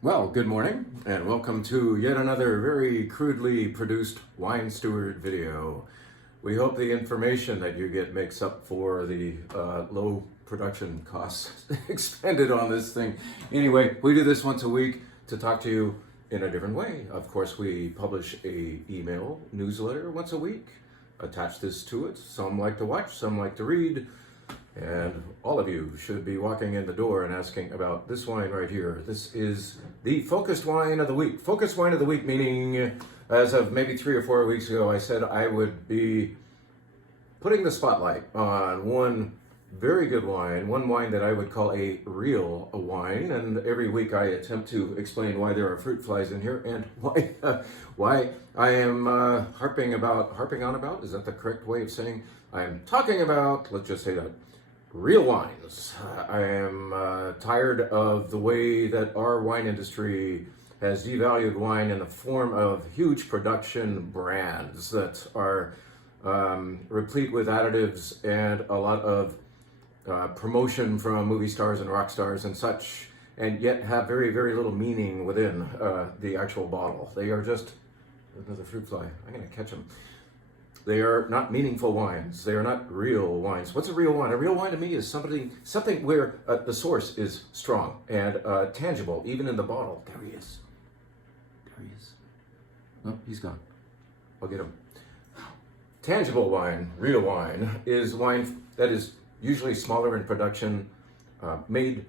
Well, good morning, and welcome to yet another very crudely produced Wine Steward video. We hope the information that you get makes up for the low production costs expended on this thing. Anyway, we do this once a week to talk to you in a different way. Of course, we publish a email newsletter once a week. Attach this to it. Some like to watch, some like to read. And all of you should be walking in the door and asking about this wine right here. This is the Focused Wine of the Week. Focused Wine of the Week meaning, as of maybe 3 or 4 weeks ago, I said I would be putting the spotlight on one very good wine, one wine that I would call a real wine. And every week I attempt to explain why there are fruit flies in here and why I am harping on about, is that the correct way of saying? I'm talking about, let's just say that, real wines. I am tired of the way that our wine industry has devalued wine in the form of huge production brands that are replete with additives and a lot of promotion from movie stars and rock stars and such, and yet have very, very little meaning within the actual bottle. They are just, another fruit fly, I'm gonna catch them. They are not meaningful wines. They are not real wines. What's a real wine? A real wine to me is something where the source is strong and tangible, even in the bottle. There he is. There he is. Oh, he's gone. I'll get him. Tangible wine, real wine, is wine that is usually smaller in production, made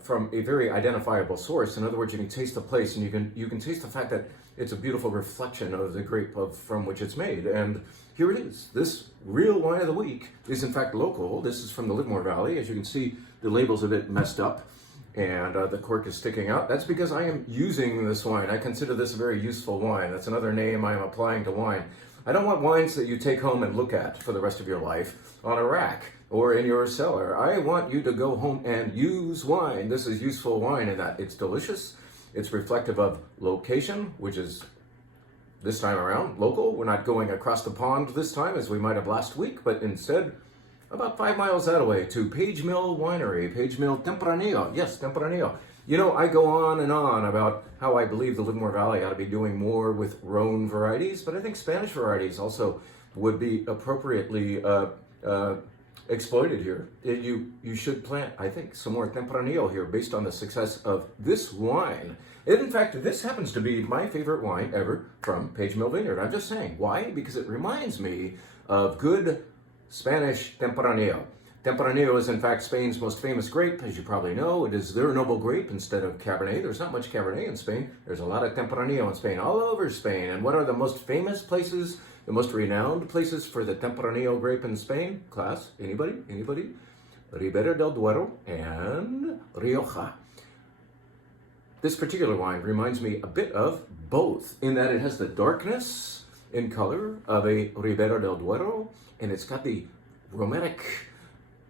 from a very identifiable source. In other words, you can taste the place, and you can taste the fact that it's a beautiful reflection of the grape from which it's made. And here it is. This real wine of the week is in fact local. This is from the Livermore Valley. As you can see, the label's a bit messed up, and the cork is sticking out. That's because I am using this wine. I consider this a very useful wine. That's another name I am applying to wine. I don't want wines that you take home and look at for the rest of your life on a rack or in your cellar. I want you to go home and use wine. This is useful wine in that it's delicious. It's reflective of location, which is this time around local. We're not going across the pond this time as we might have last week, but instead about 5 miles that away to Page Mill Winery, Page Mill Tempranillo. Yes, Tempranillo. You know, I go on and on about how I believe the Livermore Valley ought to be doing more with Rhone varieties, but I think Spanish varieties also would be appropriately exploited here. You should plant, I think, some more Tempranillo here based on the success of this wine. And in fact, this happens to be my favorite wine ever from Page Mill Vineyard. I'm just saying. Why? Because it reminds me of good Spanish Tempranillo. Tempranillo is in fact Spain's most famous grape, as you probably know. It is their noble grape instead of Cabernet. There's not much Cabernet in Spain. There's a lot of Tempranillo in Spain, all over Spain. And what are the most famous places, the most renowned places for the Tempranillo grape in Spain? Class, anybody? Anybody? Ribera del Duero and Rioja. This particular wine reminds me a bit of both, in that it has the darkness in color of a Ribera del Duero, and it's got the romantic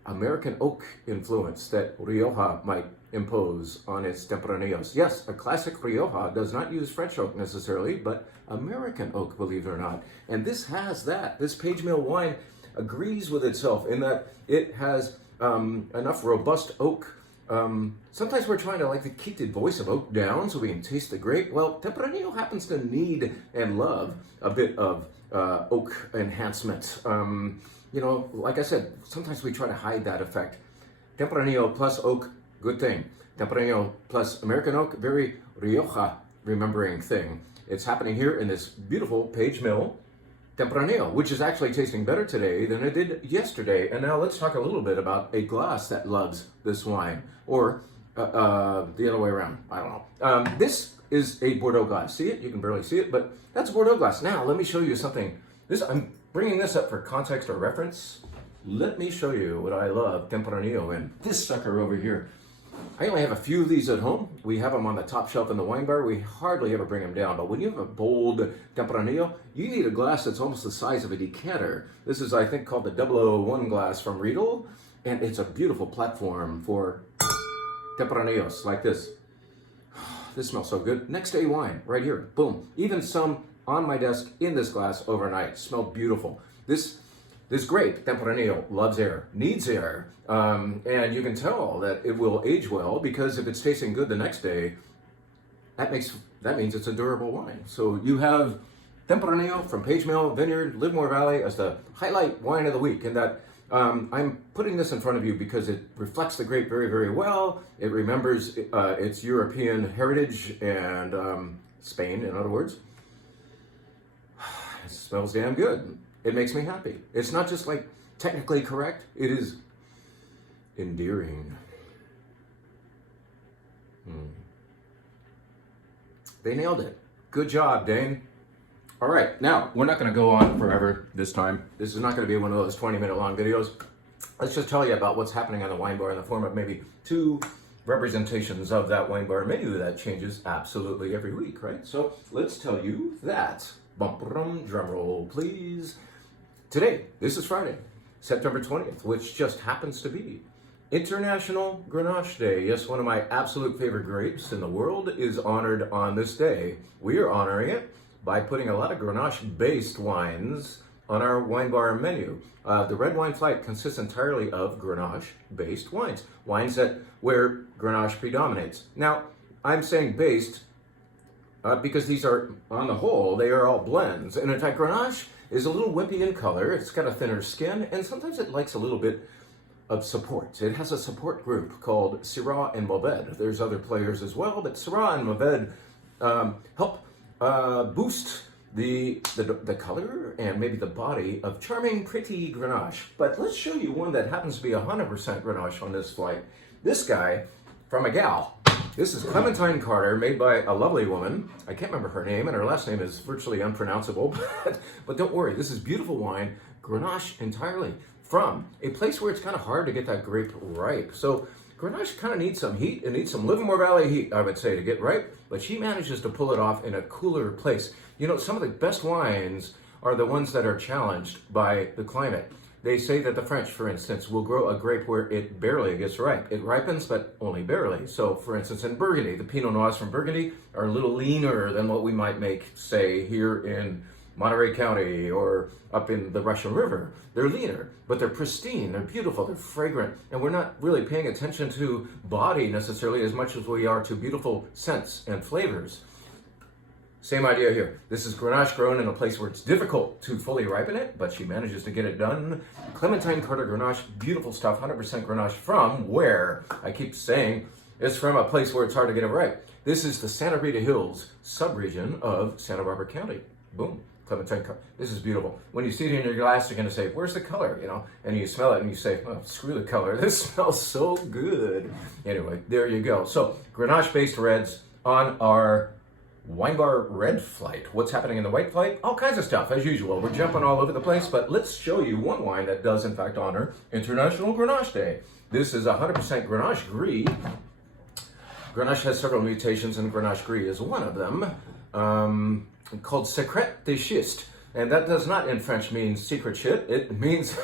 American oak influence that Rioja might impose on its Tempranillos. Yes, a classic Rioja does not use French oak necessarily, but American oak, believe it or not. And this has that. This Page Mill wine agrees with itself in that it has enough robust oak. Sometimes we're trying to keep the voice of oak down so we can taste the grape. Well, Tempranillo happens to need and love a bit of oak enhancement. You know, like I said, sometimes we try to hide that effect. Tempranillo plus oak, good thing. Tempranillo plus American oak, very Rioja remembering thing. It's happening here in this beautiful Page Mill Tempranillo, which is actually tasting better today than it did yesterday. And now let's talk a little bit about a glass that loves this wine, or the other way around. I don't know. This is a Bordeaux glass. See it? You can barely see it, but that's a Bordeaux glass. Now let me show you something. I'm bringing this up for context or reference. Let me show you what I love Tempranillo in. This sucker over here. I only have a few of these at home. We have them on the top shelf in the wine bar. We hardly ever bring them down. But when you have a bold Tempranillo, you need a glass that's almost the size of a decanter. This is, I think, called the 001 glass from Riedel. And it's a beautiful platform for Tempranillos like this. This smells so good. Next day wine, right here. Boom. Even some on my desk in this glass overnight. Smelled beautiful. This grape, Tempranillo, loves air, needs air, and you can tell that it will age well because if it's tasting good the next day, that means it's a durable wine. So you have Tempranillo from Page Mill Vineyard, Livermore Valley as the highlight wine of the week. And that I'm putting this in front of you because it reflects the grape very, very well. It remembers its European heritage and Spain, in other words. It smells damn good. It makes me happy. It's not just like technically correct, it is endearing. They nailed it. Good job, Dane. All right, now, we're not going to go on forever this time. This is not going to be one of those 20-minute long videos. Let's just tell you about what's happening on the wine bar in the form of maybe 2 representations of that wine bar menu that changes absolutely every week, right? So let's tell you that. Drum roll, please. Today, this is Friday, September 20th, which just happens to be International Grenache Day. Yes, one of my absolute favorite grapes in the world is honored on this day. We are honoring it by putting a lot of Grenache-based wines on our wine bar menu. The red wine flight consists entirely of Grenache-based wines, where Grenache predominates. Now, I'm saying based because these are, on the whole, they are all blends. And in fact, Grenache is a little wimpy in color. It's got a thinner skin, and sometimes it likes a little bit of support. It has a support group called Syrah and Mourvedre. There's other players as well, but Syrah and Mourvedre help boost the color and maybe the body of charming, pretty Grenache. But let's show you one that happens to be 100% Grenache on this flight. This guy from a gal. This is Clementine Carter, made by a lovely woman. I can't remember her name, and her last name is virtually unpronounceable, but don't worry, this is beautiful wine, Grenache entirely, from a place where it's kind of hard to get that grape ripe. So Grenache kind of needs some heat. It needs some Livermore Valley heat, I would say, to get ripe, but she manages to pull it off in a cooler place. You know, some of the best wines are the ones that are challenged by the climate. They say that the French, for instance, will grow a grape where it barely gets ripe. It ripens, but only barely. So, for instance, in Burgundy, the Pinot Noirs from Burgundy are a little leaner than what we might make, say, here in Monterey County or up in the Russian River. They're leaner, but they're pristine, they're beautiful, they're fragrant, and we're not really paying attention to body necessarily as much as we are to beautiful scents and flavors. Same idea here. This is Grenache grown in a place where it's difficult to fully ripen it, but she manages to get it done. Clementine Carter Grenache, beautiful stuff, 100% Grenache from where, I keep saying, it's from a place where it's hard to get it ripe. This is the Santa Rita Hills subregion of Santa Barbara County. Boom. Clementine Carter. This is beautiful. When you see it in your glass, you're going to say, where's the color? You know, and you smell it and you say, oh, screw the color. This smells so good. Anyway, there you go. So, Grenache-based reds on our wine bar red flight. What's happening in the white flight? All kinds of stuff, as usual. We're jumping all over the place, but let's show you one wine that does, in fact, honor International Grenache Day. This is 100% Grenache Gris. Grenache has several mutations, and Grenache Gris is one of them. Called Secret de Schiste. And that does not in French mean secret shit. It means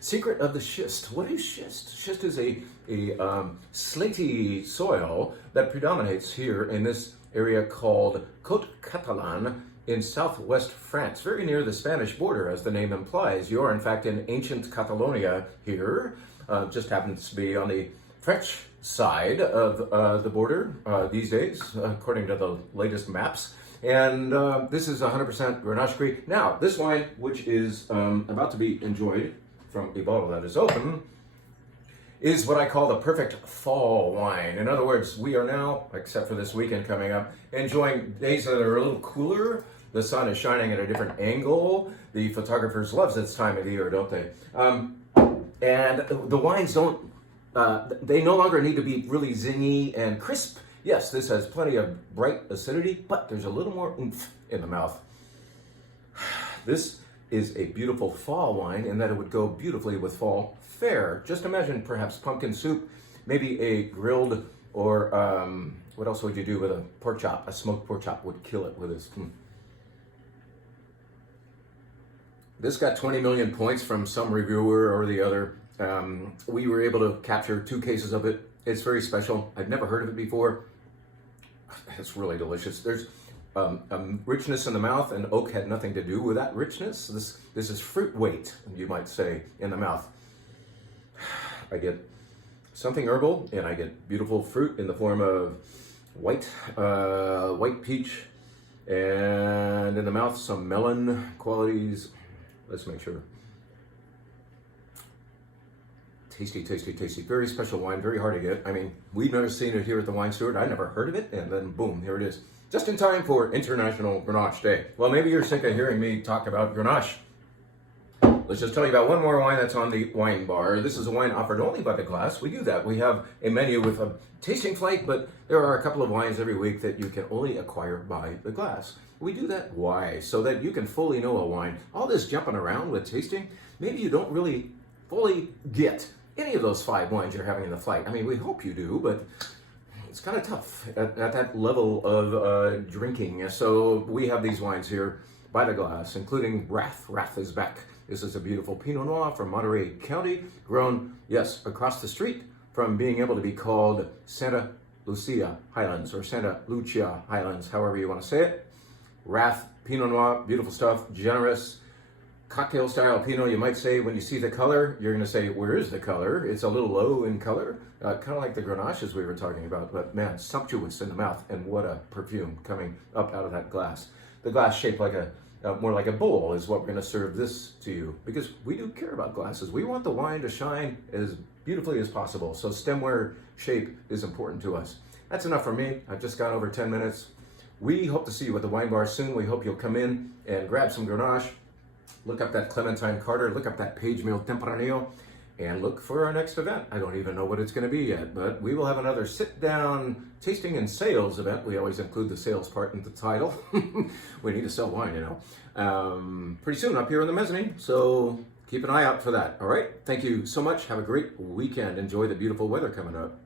secret of the schist. What is schist? Schist is a slaty soil that predominates here in this area called Côte Catalane in southwest France, very near the Spanish border, as the name implies. You are, in fact, in ancient Catalonia here. Just happens to be on the French side of the border these days, according to the latest maps. And this is 100% Grenache Gris. Now, this wine, which is about to be enjoyed from a bottle that is open, is what I call the perfect fall wine. In other words, we are now, except for this weekend coming up, enjoying days that are a little cooler. The sun is shining at a different angle. The photographers love this time of the year, don't they? And the wines don't, they no longer need to be really zingy and crisp. Yes, this has plenty of bright acidity, but there's a little more oomph in the mouth. This is a beautiful fall wine in that it would go beautifully with fall fare. Just imagine perhaps pumpkin soup, maybe a grilled or what else would you do with a pork chop? A smoked pork chop would kill it with this. This got 20 million points from some reviewer or the other. We were able to capture 2 cases of it. It's very special. I'd never heard of it before. It's really delicious. There's a richness in the mouth, and oak had nothing to do with that richness. This is fruit weight, you might say, in the mouth. I get something herbal, and I get beautiful fruit in the form of white peach, and in the mouth some melon qualities. Let's make sure. Tasty, tasty, tasty. Very special wine, very hard to get. I mean, we've never seen it here at the Wine Steward. I never heard of it, and then boom, here it is. Just in time for International Grenache Day. Well, maybe you're sick of hearing me talk about Grenache. Let's just tell you about one more wine that's on the wine bar. This is a wine offered only by the glass. We do that. We have a menu with a tasting flight, but there are a couple of wines every week that you can only acquire by the glass. We do that. Why? So that you can fully know a wine. All this jumping around with tasting, maybe you don't really fully get any of those 5 wines you're having in the flight. I mean, we hope you do, but it's kind of tough at that level of drinking. So we have these wines here by the glass, including Rath. Rath is back. This is a beautiful Pinot Noir from Monterey County, grown, yes, across the street from being able to be called Santa Lucia Highlands or Santa Lucia Highlands, however you want to say it. Rath Pinot Noir, beautiful stuff, generous, cocktail style Pinot. You might say when you see the color, you're going to say, where is the color? It's a little low in color, kind of like the Grenaches we were talking about, but man, sumptuous in the mouth, and what a perfume coming up out of that glass. The glass shaped like more like a bowl is what we're going to serve this to you, because we do care about glasses. We want the wine to shine as beautifully as possible, so stemware shape is important to us. That's enough for me. I've just gone over 10 minutes. We hope to see you at the wine bar soon. We hope you'll come in and grab some Grenache. Look up that Clementine Carter, look up that Page Mill Tempranillo, and look for our next event. I don't even know what it's going to be yet, but we will have another sit-down tasting and sales event. We always include the sales part in the title. We need to sell wine, you know. Pretty soon up here in the mezzanine, so keep an eye out for that, all right? Thank you so much. Have a great weekend. Enjoy the beautiful weather coming up.